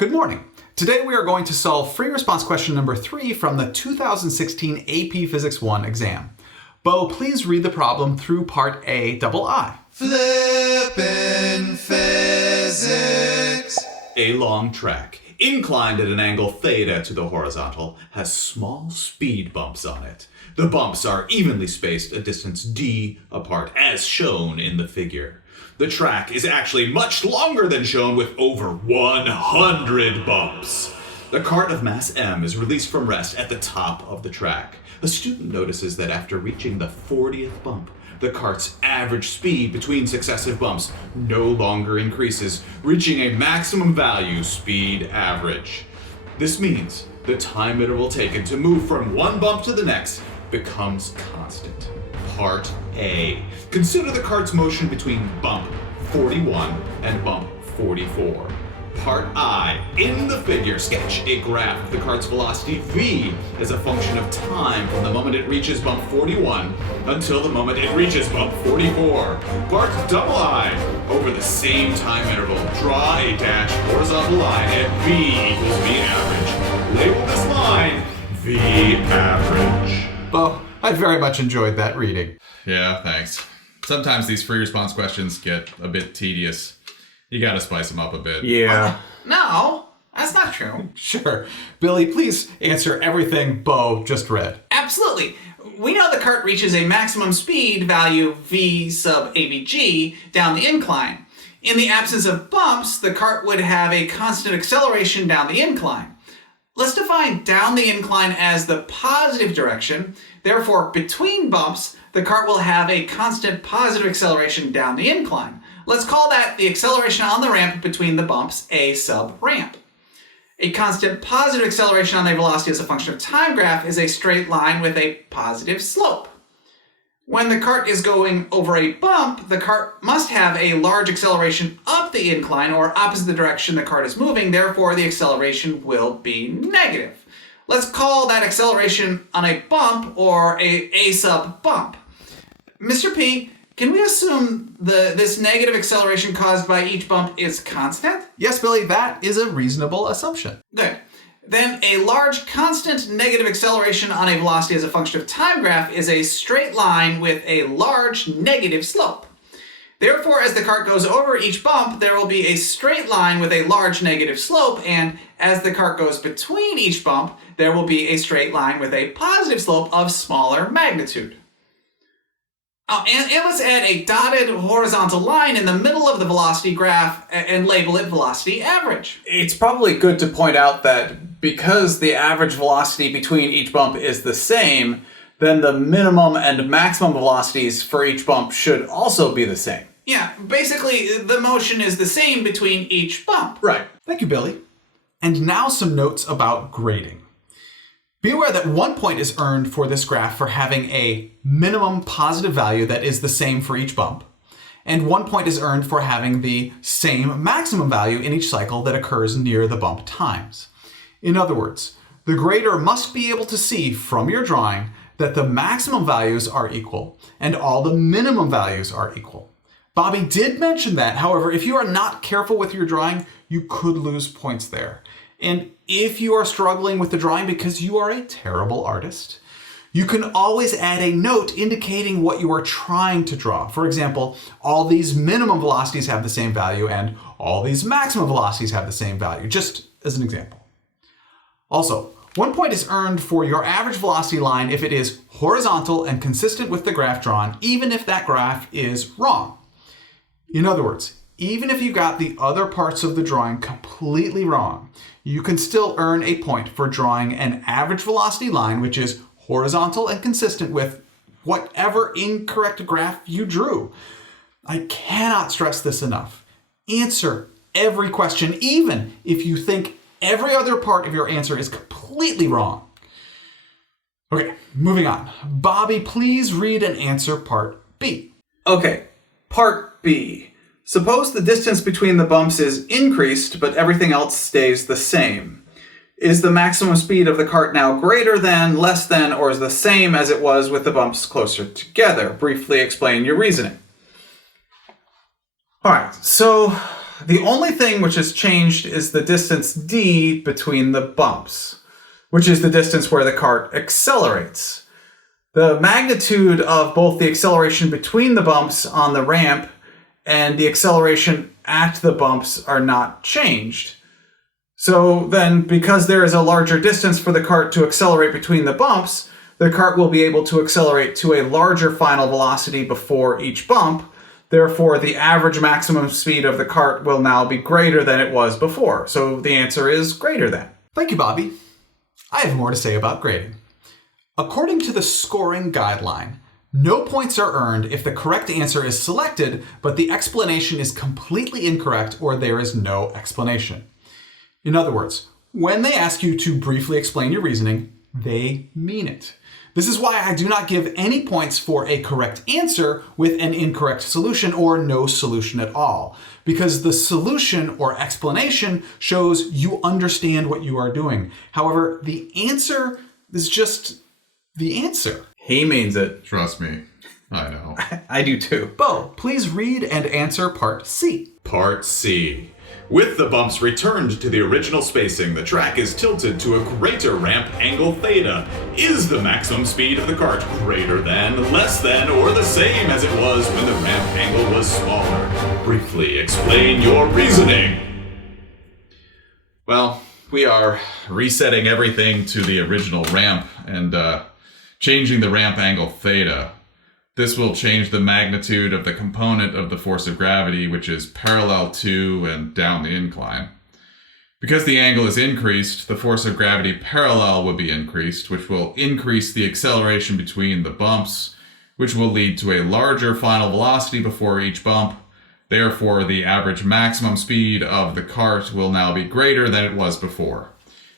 Good morning. Today we are going to solve free response question number 3 from the 2016 AP Physics 1 exam. Bo, please read the problem through part A double I. Flippin' physics. A long track, inclined at an angle theta to the horizontal, has small speed bumps on it. The bumps are evenly spaced a distance d apart, as shown in the figure. The track is actually much longer than shown, with over 100 bumps. The cart of mass m is released from rest at the top of the track. A student notices that after reaching the 40th bump, the cart's average speed between successive bumps no longer increases, reaching a maximum value speed average. This means the time interval taken to move from one bump to the next becomes constant. Part A. Consider the cart's motion between bump 41 and bump 44. Part I. In the figure, sketch a graph of the cart's velocity v as a function of time from the moment it reaches bump 41 until the moment it reaches bump 44. Part double I. Over the same time interval, draw a dashed horizontal line at v equals v average. Label this line v average. Bo, I very much enjoyed that reading. Yeah, thanks. Sometimes these free response questions get a bit tedious. You gotta spice them up a bit. Yeah. No, that's not true. Sure. Billy, please answer everything Bo just read. Absolutely. We know the cart reaches a maximum speed value v sub avg down the incline. In the absence of bumps, the cart would have a constant acceleration down the incline. Let's define down the incline as the positive direction. Therefore, between bumps, the cart will have a constant positive acceleration down the incline. Let's call that the acceleration on the ramp between the bumps, a sub ramp. A constant positive acceleration on the velocity as a function of time graph is a straight line with a positive slope. When the cart is going over a bump, the cart must have a large acceleration up the incline or opposite the direction the cart is moving, therefore the acceleration will be negative. Let's call that acceleration on a bump or a sub bump. Mr. P, can we assume this negative acceleration caused by each bump is constant? Yes, Billy, that is a reasonable assumption. Good. Then a large constant negative acceleration on a velocity as a function of time graph is a straight line with a large negative slope. Therefore, as the cart goes over each bump, there will be a straight line with a large negative slope, and as the cart goes between each bump, there will be a straight line with a positive slope of smaller magnitude. Oh, and let's add a dotted horizontal line in the middle of the velocity graph and label it velocity average. It's probably good to point out that because the average velocity between each bump is the same, then the minimum and maximum velocities for each bump should also be the same. Yeah, basically the motion is the same between each bump. Right. Thank you, Billy. And now some notes about grading. Be aware that 1 point is earned for this graph for having a minimum positive value that is the same for each bump, and 1 point is earned for having the same maximum value in each cycle that occurs near the bump times. In other words, the grader must be able to see from your drawing that the maximum values are equal and all the minimum values are equal. Bobby did mention that, however, if you are not careful with your drawing, you could lose points there. And if you are struggling with the drawing because you are a terrible artist, you can always add a note indicating what you are trying to draw. For example, all these minimum velocities have the same value and all these maximum velocities have the same value, just as an example. Also, 1 point is earned for your average velocity line if it is horizontal and consistent with the graph drawn, even if that graph is wrong. In other words, even if you got the other parts of the drawing completely wrong, you can still earn a point for drawing an average velocity line which is horizontal and consistent with whatever incorrect graph you drew. I cannot stress this enough. Answer every question, even if you think every other part of your answer is completely wrong. Okay, moving on. Bobby, please read and answer part B. Okay, part B. Suppose the distance between the bumps is increased, but everything else stays the same. Is the maximum speed of the cart now greater than, less than, or is the same as it was with the bumps closer together? Briefly explain your reasoning. Alright, so The only thing which has changed is the distance d between the bumps, which is the distance where the cart accelerates. The magnitude of both the acceleration between the bumps on the ramp and the acceleration at the bumps are not changed. So then, because there is a larger distance for the cart to accelerate between the bumps, the cart will be able to accelerate to a larger final velocity before each bump. Therefore, the average maximum speed of the cart will now be greater than it was before. So the answer is greater than. Thank you, Bobby. I have more to say about grading. According to the scoring guideline, no points are earned if the correct answer is selected, but the explanation is completely incorrect or there is no explanation. In other words, when they ask you to briefly explain your reasoning, they mean it. This is why I do not give any points for a correct answer with an incorrect solution or no solution at all, because the solution or explanation shows you understand what you are doing. However, the answer is just the answer. He means it. Trust me, I know. I do too. Bo, please read and answer part C. Part C. With the bumps returned to the original spacing, the track is tilted to a greater ramp angle theta. Is the maximum speed of the cart greater than, less than, or the same as it was when the ramp angle was smaller? Briefly explain your reasoning. Well, we are resetting everything to the original ramp and changing the ramp angle theta. This will change the magnitude of the component of the force of gravity, which is parallel to and down the incline. Because the angle is increased, the force of gravity parallel will be increased, which will increase the acceleration between the bumps, which will lead to a larger final velocity before each bump. Therefore, the average maximum speed of the cart will now be greater than it was before.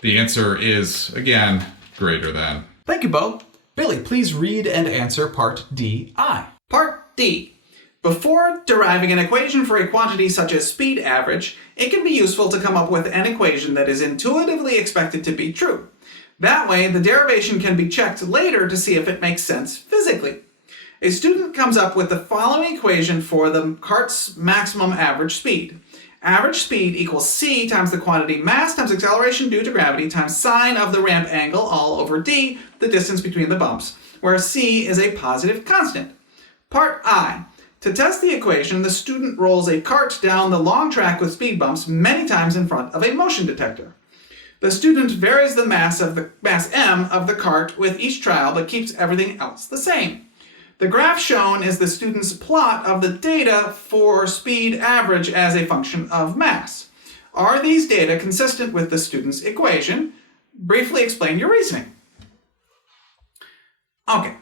The answer is, again, greater than. Thank you, Bo. Billy, please read and answer part D-I. Part D. Before deriving an equation for a quantity such as speed average, it can be useful to come up with an equation that is intuitively expected to be true. That way, the derivation can be checked later to see if it makes sense physically. A student comes up with the following equation for the cart's maximum average speed. Average speed equals c times the quantity mass times acceleration due to gravity times sine of the ramp angle all over d, the distance between the bumps, where c is a positive constant. Part I. To test the equation, the student rolls a cart down the long track with speed bumps many times in front of a motion detector. The student varies the mass m of the cart with each trial but keeps everything else the same. The graph shown is the student's plot of the data for speed average as a function of mass. Are these data consistent with the student's equation? Briefly explain your reasoning. Okay.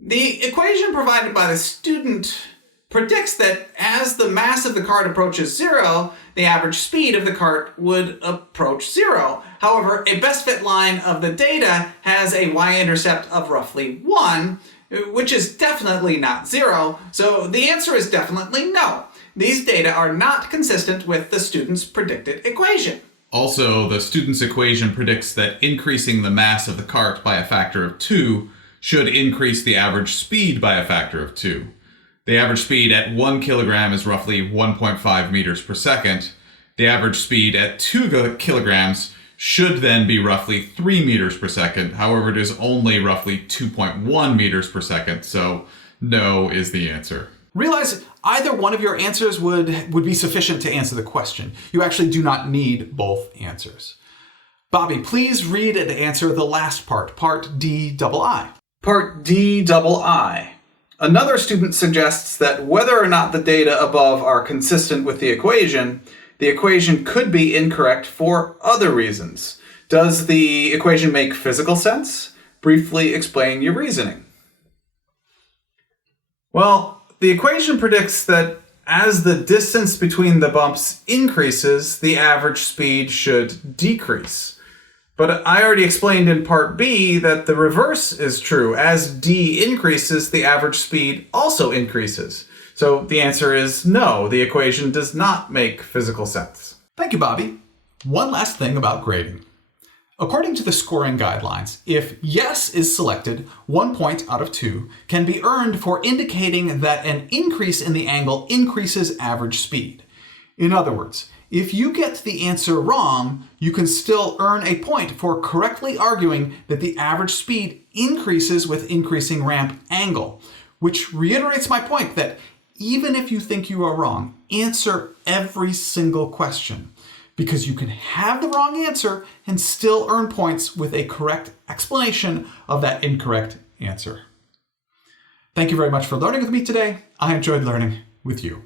The equation provided by the student predicts that as the mass of the cart approaches zero, the average speed of the cart would approach zero. However, a best fit line of the data has a y-intercept of roughly 1, which is definitely not zero, so the answer is definitely no. These data are not consistent with the student's predicted equation. Also, the student's equation predicts that increasing the mass of the cart by a factor of 2 should increase the average speed by a factor of 2. The average speed at 1 kilogram is roughly 1.5 meters per second. The average speed at 2 kilograms should then be roughly 3 meters per second. However, it is only roughly 2.1 meters per second, so no is the answer. Realize either one of your answers would be sufficient to answer the question. You actually do not need both answers. Bobby, please read and answer the last part, part D-I. Part D-I. Another student suggests that whether or not the data above are consistent with the equation could be incorrect for other reasons. Does the equation make physical sense? Briefly explain your reasoning. Well, the equation predicts that as the distance between the bumps increases, the average speed should decrease. But I already explained in part B that the reverse is true. As d increases, the average speed also increases. So the answer is no, the equation does not make physical sense. Thank you, Bobby. One last thing about grading. According to the scoring guidelines, if yes is selected, 1 point out of 2 can be earned for indicating that an increase in the angle increases average speed. In other words, if you get the answer wrong, you can still earn a point for correctly arguing that the average speed increases with increasing ramp angle, which reiterates my point that even if you think you are wrong, answer every single question, because you can have the wrong answer and still earn points with a correct explanation of that incorrect answer. Thank you very much for learning with me today. I enjoyed learning with you.